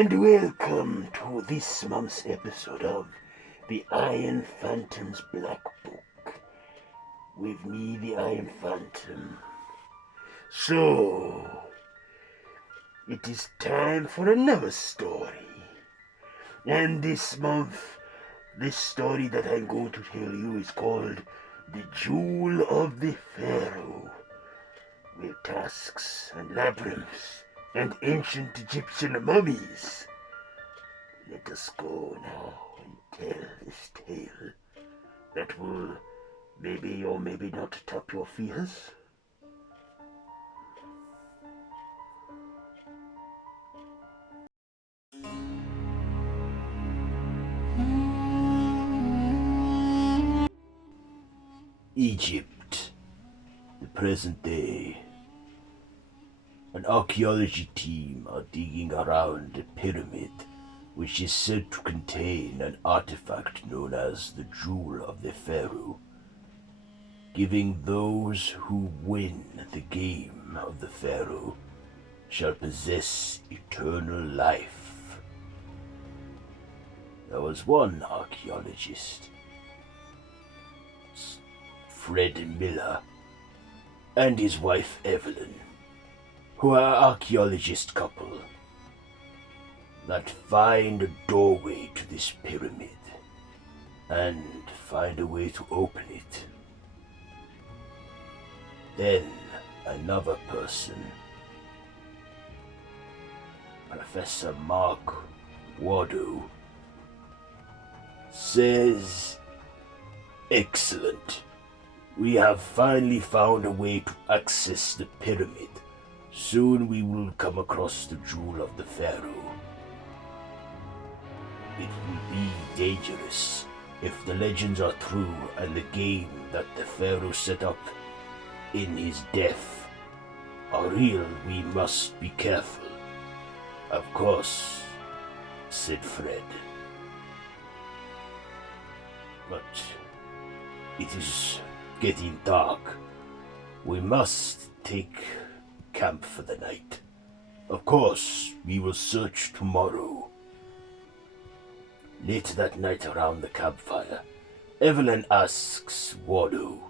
And welcome to this month's episode of the Iron Phantom's Black Book. With me, the Iron Phantom. So, it is time for another story. And this month, this story that I'm going to tell you is called The Jewel of the Pharaoh, where tusks and labyrinths and ancient Egyptian mummies. Let us go now and tell this tale that will maybe or maybe not tap your fears. Egypt, the present day. An archaeology team are digging around a pyramid which is said to contain an artifact known as the Jewel of the Pharaoh, giving those who win the game of the Pharaoh shall possess eternal life. There was one archaeologist, Fred Miller, and his wife Evelyn, who are an archaeologist couple that find a doorway to this pyramid and find a way to open it. Then another person, Professor Mark Wardo, says, "Excellent. We have finally found a way to access the pyramid. Soon we will come across the Jewel of the Pharaoh. It will be dangerous if the legends are true and the game that the Pharaoh set up in his death are real. We must be careful." "Of course," said Fred. "But it is getting dark. We must take camp for the night. Of course, we will search tomorrow." Late that night around the campfire, Evelyn asks Wardo,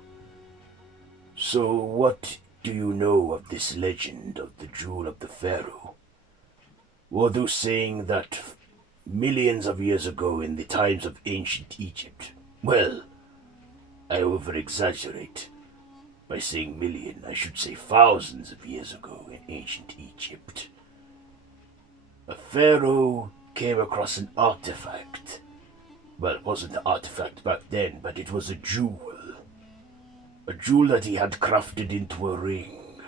"So what do you know of this legend of the Jewel of the Pharaoh?" Wardo saying that millions of years ago in the times of ancient Egypt, well, I over-exaggerate. By saying million, I should say thousands of years ago in ancient Egypt, a pharaoh came across an artifact. Well, it wasn't an artifact back then, but it was a jewel. A jewel that he had crafted into a ring,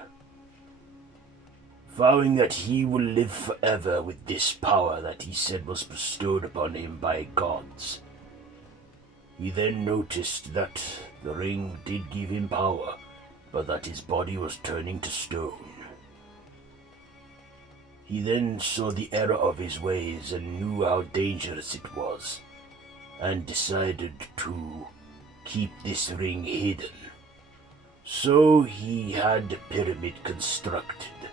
vowing that he will live forever with this power that he said was bestowed upon him by gods. He then noticed that the ring did give him power, but that his body was turning to stone. He then saw the error of his ways and knew how dangerous it was, and decided to keep this ring hidden. So he had a pyramid constructed,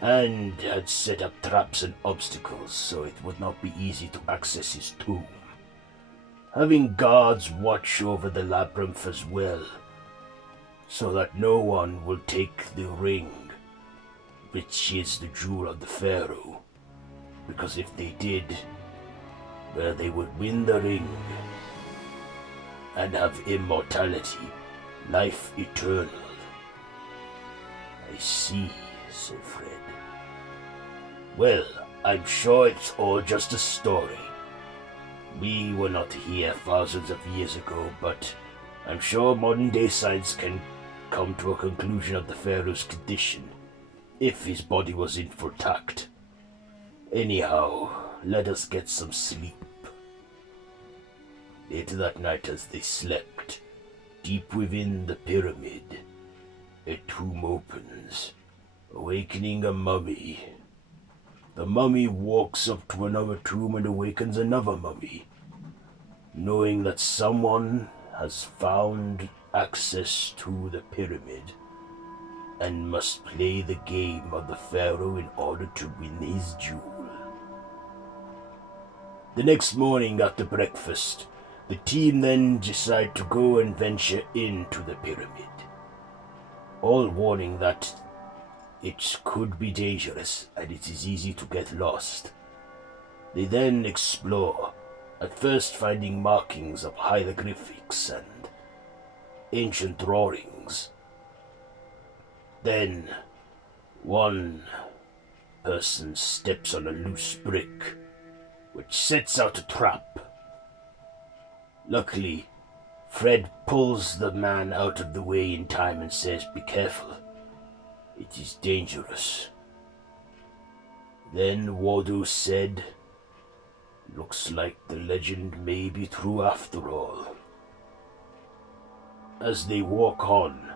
and had set up traps and obstacles so it would not be easy to access his tomb, having guards watch over the labyrinth as well, so that no one will take the ring, which is the Jewel of the Pharaoh, because if they did, well, they would win the ring and have immortality, life eternal." "I see," said Fred. "Well, I'm sure it's all just a story. We were not here thousands of years ago, but I'm sure modern-day science can come to a conclusion of the Pharaoh's condition, if his body was intact. Anyhow, let us get some sleep." Later that night as they slept, deep within the pyramid, a tomb opens, awakening a mummy. The mummy walks up to another tomb and awakens another mummy, knowing that someone has found access to the pyramid and must play the game of the Pharaoh in order to win his jewel. The next morning after breakfast, the team then decide to go and venture into the pyramid, all warning that it could be dangerous and it is easy to get lost. They then explore, at first finding markings of hieroglyphics and ancient drawings. Then, one person steps on a loose brick, which sets out a trap. Luckily, Fred pulls the man out of the way in time and says, "Be careful, it is dangerous." Then Wardo said, "Looks like the legend may be true after all." As they walk on,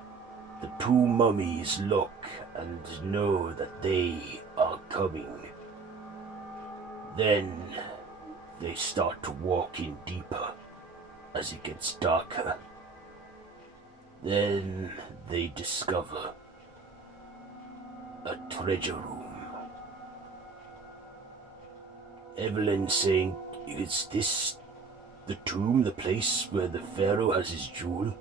the two mummies look and know that they are coming. Then they start to walk in deeper as it gets darker. Then they discover a treasure room. Evelyn saying, "Is this the tomb, the place where the pharaoh has his jewel?"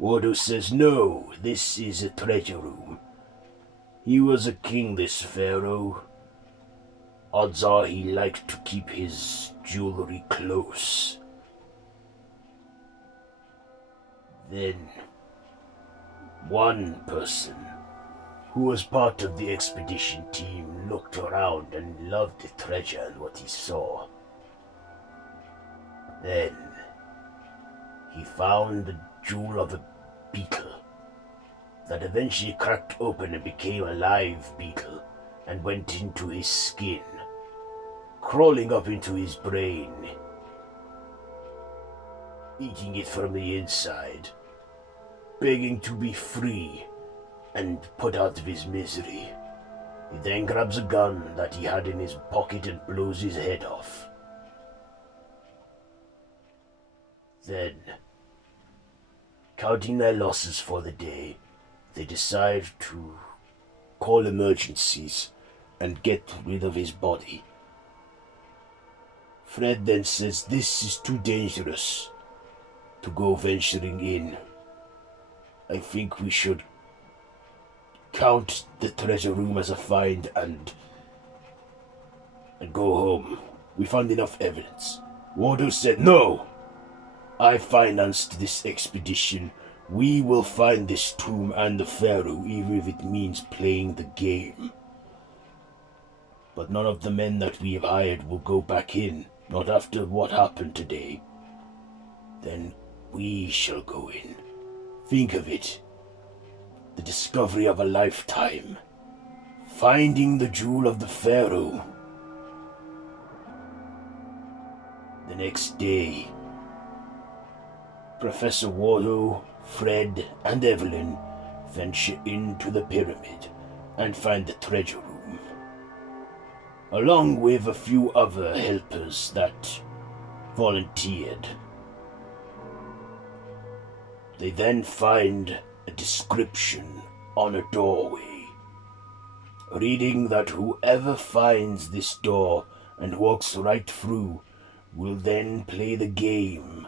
Wardo says, "No, this is a treasure room. He was a king, this pharaoh. Odds are he liked to keep his jewelry close." Then, one person who was part of the expedition team looked around and loved the treasure and what he saw. Then, he found the jewel of a beetle that eventually cracked open and became a live beetle and went into his skin, crawling up into his brain, eating it from the inside, begging to be free and put out of his misery. He then grabs a gun that he had in his pocket and blows his head off. Then, counting their losses for the day, they decide to call emergencies and get rid of his body. Fred then says this is too dangerous to go venturing in. I think we should count the treasure room as a find and go home. We found enough evidence. Wardo said, "No! I financed this expedition. We will find this tomb and the pharaoh, even if it means playing the game. But none of the men that we have hired will go back in, not after what happened today. Then we shall go in. Think of it. The discovery of a lifetime. Finding the jewel of the pharaoh." The next day, Professor Wardo, Fred, and Evelyn venture into the pyramid and find the treasure room, along with a few other helpers that volunteered. They then find a description on a doorway, reading that whoever finds this door and walks right through will then play the game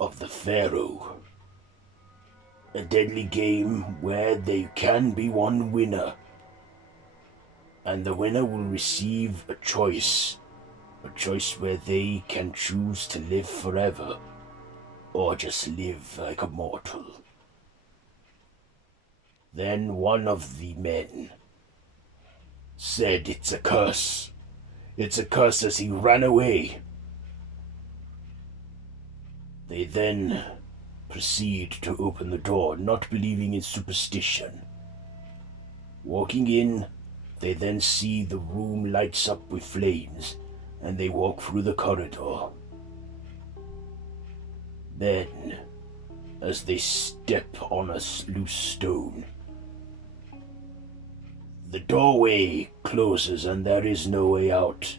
of the pharaoh. A deadly game where there can be one winner, and the winner will receive a choice where they can choose to live forever or just live like a mortal. Then one of the men said, "It's a curse. It's a curse," as he ran away. They then proceed to open the door, not believing in superstition. Walking in, they then see the room lights up with flames, and they walk through the corridor. Then, as they step on a loose stone, the doorway closes and there is no way out.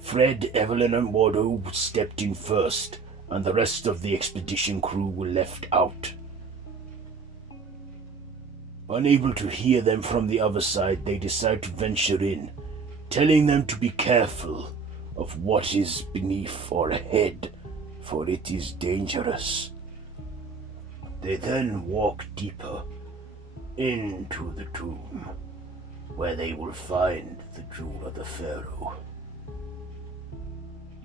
Fred, Evelyn, and Wardo stepped in first, and the rest of the expedition crew were left out. Unable to hear them from the other side, they decide to venture in, telling them to be careful of what is beneath or ahead, for it is dangerous. They then walk deeper into the tomb, where they will find the Jewel of the Pharaoh.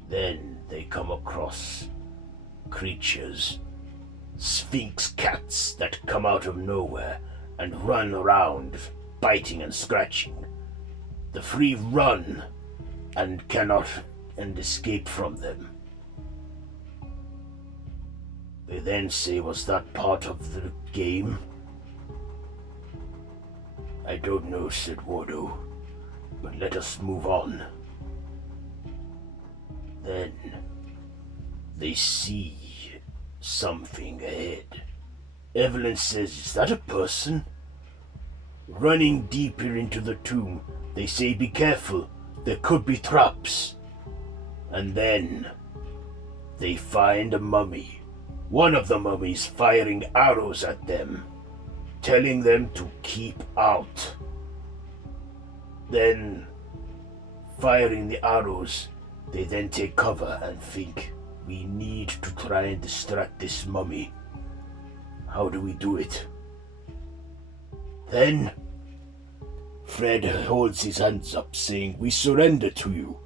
Then they come across creatures, sphinx cats that come out of nowhere and run around, biting and scratching. The three run and cannot escape from them. They then say, was that part of the game? I don't know, said Wardo, but let us move on. Then they see something ahead. Evelyn says, is that a person? Running deeper into the tomb, they say, be careful, there could be traps. And then they find a mummy. One of the mummies firing arrows at them, telling them to keep out. Then, firing the arrows, they then take cover and think, we need to try and distract this mummy. How do we do it? Then, Fred holds his hands up, saying, we surrender to you.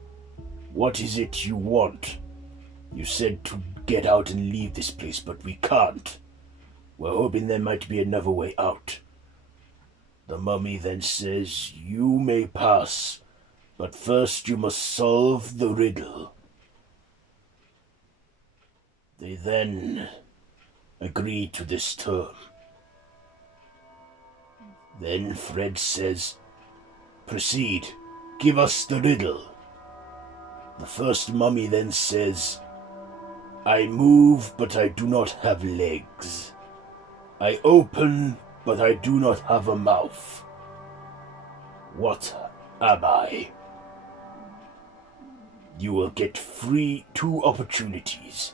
What is it you want? You said to get out and leave this place, but we can't. We're hoping there might be another way out. The mummy then says, you may pass, but first you must solve the riddle. They then agree to this term. Then Fred says, proceed, give us the riddle. The first mummy then says, I move, but I do not have legs. I open, but I do not have a mouth. What am I? You will get two opportunities.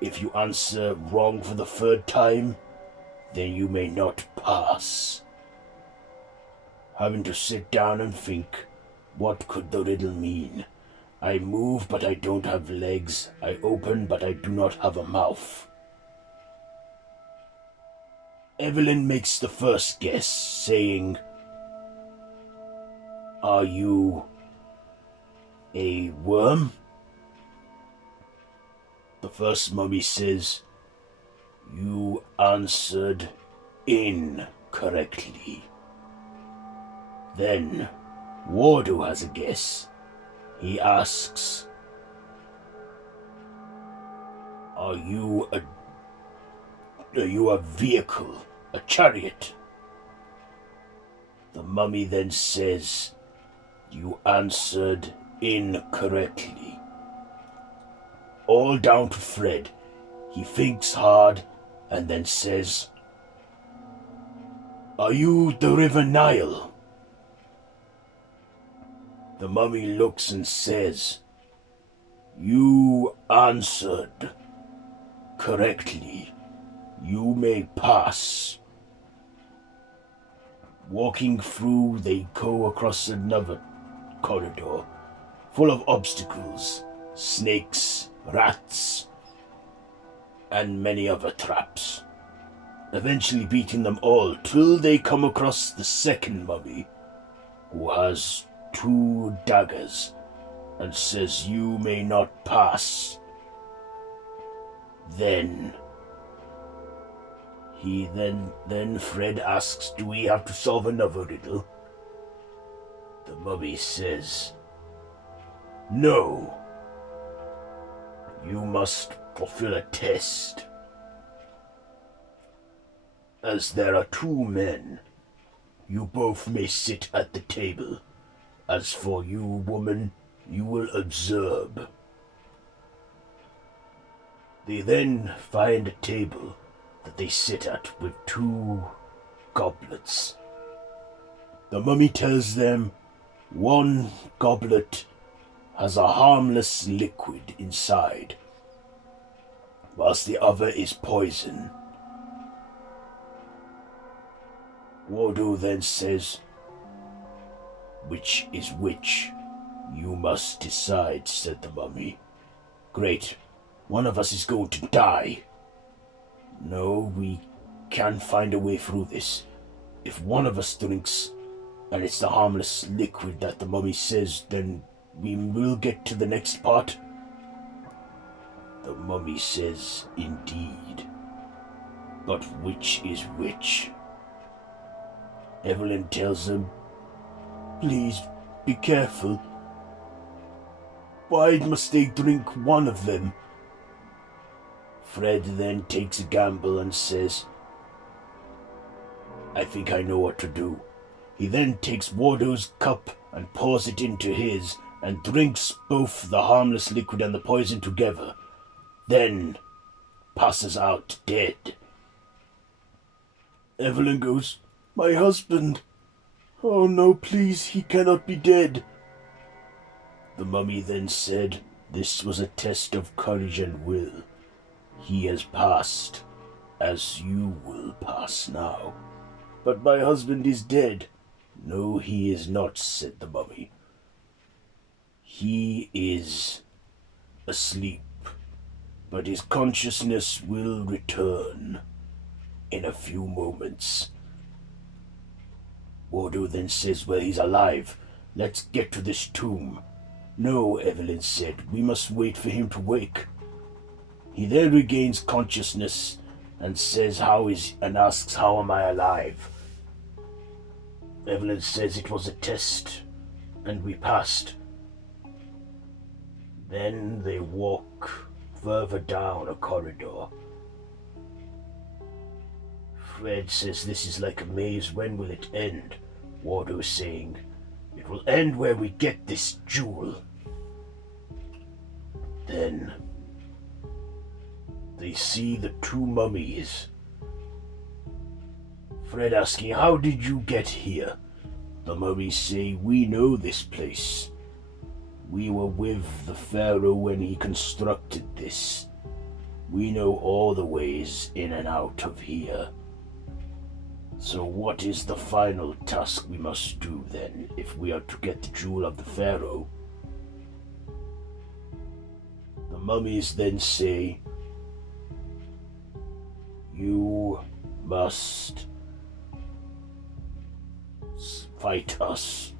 If you answer wrong for the third time, then you may not pass. Having to sit down and think, what could the riddle mean? I move, but I don't have legs. I open, but I do not have a mouth. Evelyn makes the first guess, saying, are you a worm? The first mummy says, you answered incorrectly. Then Wardo has a guess. He asks, are you a vehicle, a chariot? The mummy then says, you answered incorrectly. All down to Fred. He thinks hard and then says, are you the River Nile? The mummy looks and says, you answered correctly. You may pass. Walking through, they go across another corridor, full of obstacles, snakes, rats, and many other traps, eventually beating them all till they come across the second mummy, who has 2 daggers and says, you may not pass. Then Fred asks, do we have to solve another riddle? The mummy says, no. You must fulfill a test. As there are 2 men, you both may sit at the table. As for you, woman, you will observe. They then find a table that they sit at with 2 goblets. The mummy tells them 1 goblet has a harmless liquid inside, whilst the other is poison. Wardo then says, which is which? You must decide, said the mummy. Great. One of us is going to die. No, we can find a way through this. If one of us drinks, and it's the harmless liquid that the mummy says, then we will get to the next part. The mummy says, indeed. But which is which? Evelyn tells him, please be careful. Why must they drink one of them? Fred then takes a gamble and says, I think I know what to do. He then takes Wardo's cup and pours it into his and drinks both the harmless liquid and the poison together, then passes out dead. Evelyn goes, my husband. Oh no, please, he cannot be dead. The mummy then said, this was a test of courage and will. He has passed, as you will pass now. But my husband is dead. No, he is not, said the mummy. He is asleep, but his consciousness will return in a few moments. Wardo then says, well, he's alive. Let's get to this tomb. No, Evelyn said, we must wait for him to wake. He then regains consciousness and says, and asks, how am I alive? Evelyn says it was a test, and we passed. Then they walk further down a corridor. Fred says this is like a maze, when will it end? Wardo saying, it will end where we get this jewel. Then they see the two mummies. Fred asking, how did you get here? The mummies say, we know this place. We were with the Pharaoh when he constructed this. We know all the ways in and out of here. So what is the final task we must do then, if we are to get the Jewel of the Pharaoh? The mummies then say, you must fight us.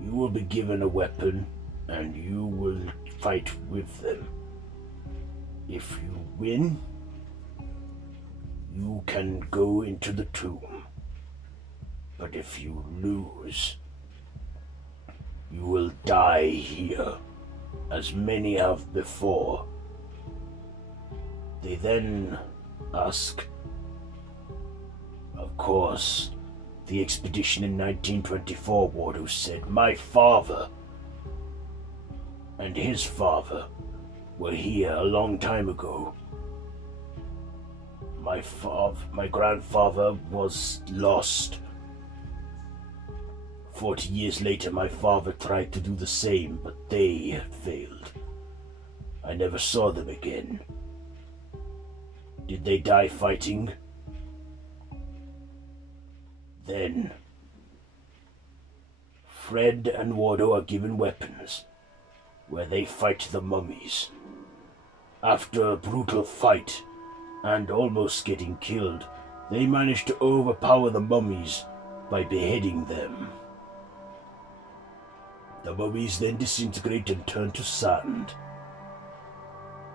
You will be given a weapon, and you will fight with them. If you win, you can go into the tomb. But if you lose, you will die here, as many have before. They then ask, of course, the expedition in 1924, Wardo said, my father and his father were here a long time ago. My grandfather was lost. 40 years later, my father tried to do the same, but they had failed. I never saw them again. Did they die fighting? Then Fred and Wardo are given weapons, where they fight the mummies. After a brutal fight, and almost getting killed, they manage to overpower the mummies by beheading them. The mummies then disintegrate and turn to sand,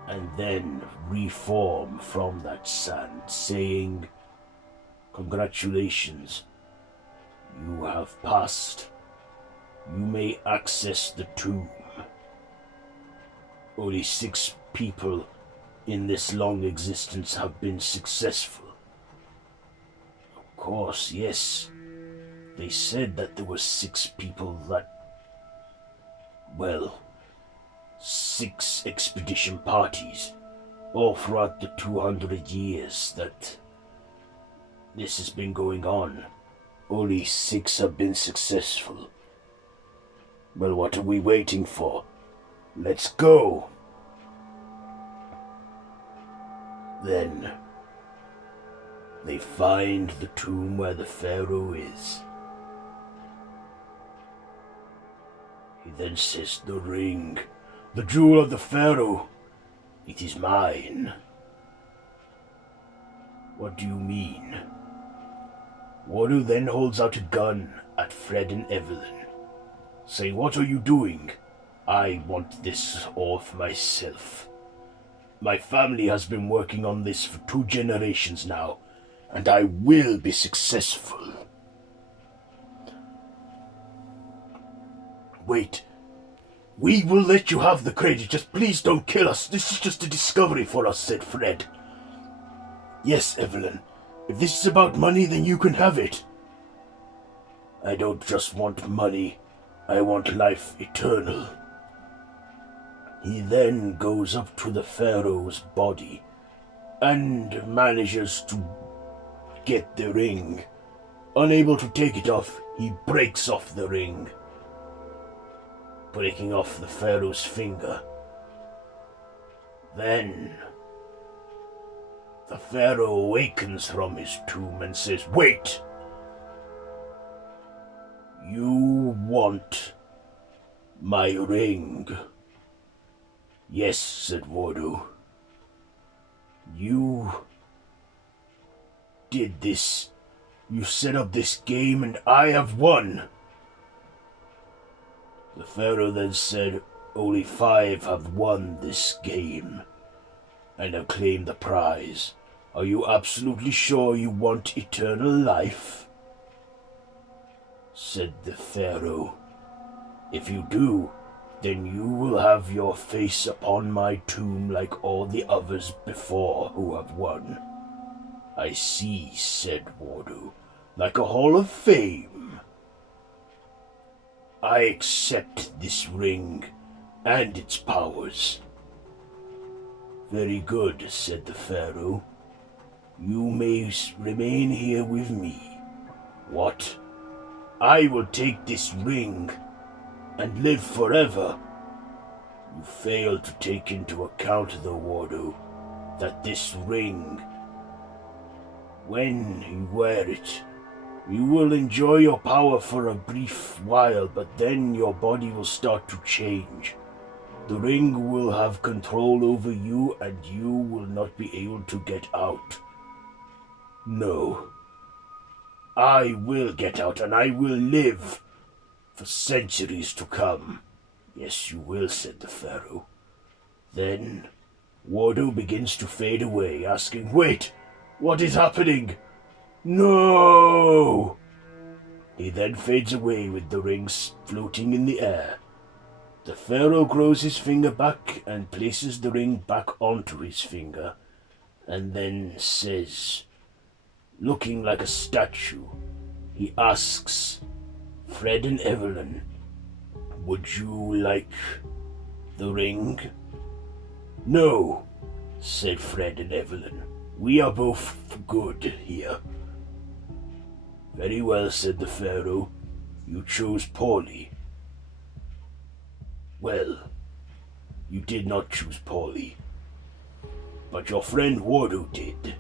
and then reform from that sand, saying, congratulations, you have passed. You may access the tomb. Only 6 people in this long existence have been successful. Of course, yes. They said that there were 6 people that, well, 6 expedition parties, all throughout the 200 years that this has been going on. Only 6 have been successful. Well, what are we waiting for? Let's go! Then they find the tomb where the Pharaoh is. then says, "The ring, the Jewel of the Pharaoh, it is mine." "What do you mean?" Wadu then holds out a gun at Fred and Evelyn, saying, "What are you doing? I want this all for myself. My family has been working on this for 2 generations now, and I will be successful." "Wait, we will let you have the credit, just please don't kill us. This is just a discovery for us," said Fred. "Yes, Evelyn, if this is about money, then you can have it." "I don't just want money, I want life eternal." He then goes up to the Pharaoh's body and manages to get the ring. Unable to take it off, he breaks off the ring, breaking off the Pharaoh's finger. Then the Pharaoh awakens from his tomb and says, "Wait! You want my ring?" "Yes," said Wadu. "You did this. You set up this game and I have won." The Pharaoh then said, "Only 5 have won this game and have claimed the prize. Are you absolutely sure you want eternal life?" Said the Pharaoh, "If you do, then you will have your face upon my tomb like all the others before who have won." "I see," said Wadu, "like a hall of fame. I accept this ring and its powers." "Very good," said the Pharaoh. "You may remain here with me." "What? I will take this ring and live forever." "You fail to take into account, though, Wadu, that this ring, when you wear it, you will enjoy your power for a brief while, but then your body will start to change. The ring will have control over you and you will not be able to get out." "No, I will get out and I will live for centuries to come." "Yes, you will," said the Pharaoh. Then Wadu begins to fade away, asking, "Wait, what is happening? No!" He then fades away with the rings floating in the air. The Pharaoh grows his finger back and places the ring back onto his finger, and then says, looking like a statue, he asks Fred and Evelyn, "Would you like the ring?" "No," said Fred and Evelyn. "We are both good here." "Very well," said the Pharaoh. "You chose poorly." "Well, you did not choose poorly, but your friend Wadu did."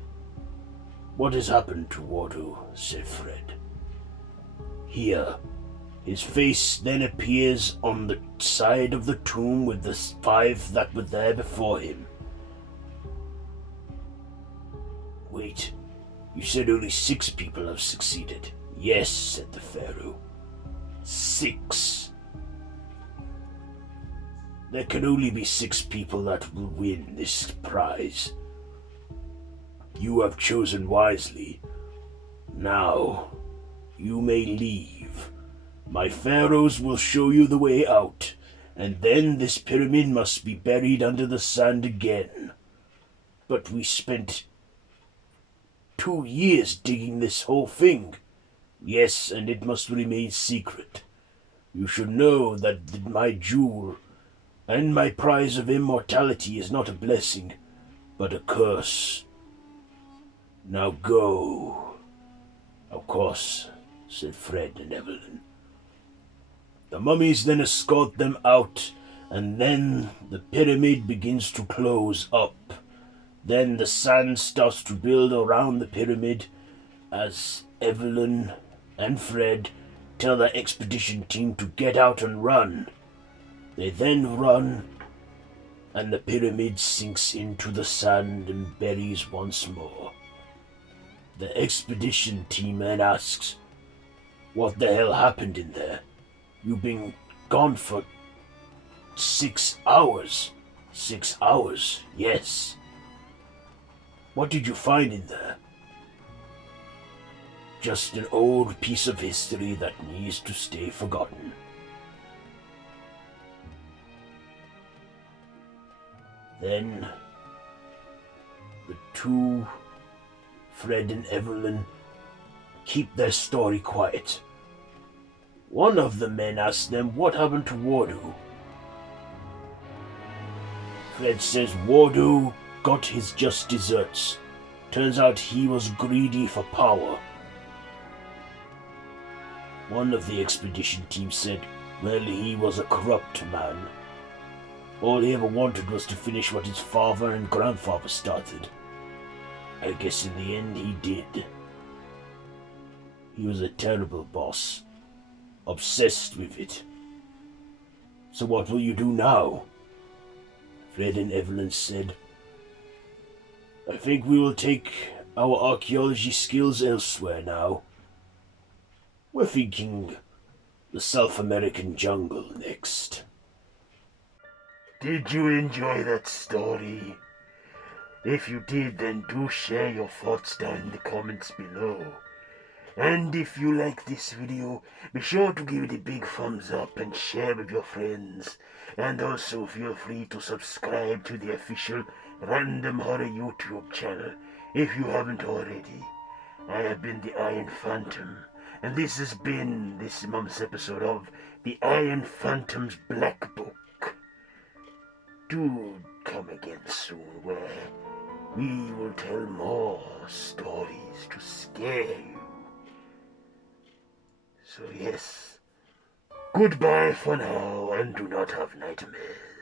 "What has happened to Wadu?" said Fred. "Here." His face then appears on the side of the tomb with the 5 that were there before him. "Wait, you said only 6 people have succeeded." "Yes," said the Pharaoh. 6. There can only be 6 people that will win this prize. You have chosen wisely. Now, you may leave. My pharaohs will show you the way out, and then this pyramid must be buried under the sand again. But we spent 2 years digging this whole thing." "Yes, and it must remain secret. You should know that my jewel and my prize of immortality is not a blessing, but a curse. Now go." "Of course," said Fred and Evelyn. The mummies then escort them out, and then the pyramid begins to close up. Then the sand starts to build around the pyramid as Evelyn and Fred tell the expedition team to get out and run. They then run, and the pyramid sinks into the sand and buries once more. The expedition team then asks, "What the hell happened in there? You've been gone for 6 hours." 6 hours, yes. What did you find in there? Just an old piece of history that needs to stay forgotten. Then the two, Fred and Evelyn, keep their story quiet. One of the men asks them what happened to Wardo. Fred says Wardo got his just desserts. Turns out he was greedy for power. One of the expedition team said, well, he was a corrupt man. All he ever wanted was to finish what his father and grandfather started. I guess in the end he did. He was a terrible boss. Obsessed with it. So what will you do now? Fred and Evelyn said, I think we will take our archaeology skills elsewhere now. We're thinking the South American jungle next. Did you enjoy that story? If you did, then do share your thoughts down in the comments below. And if you like this video, be sure to give it a big thumbs up and share with your friends. And also feel free to subscribe to the official Random Horror YouTube channel if you haven't already. I have been the Iron Phantom, and this has been this month's episode of the Iron Phantom's Black Book. Do come again soon, where we will tell more stories to scare you. So yes, goodbye for now, and do not have nightmares.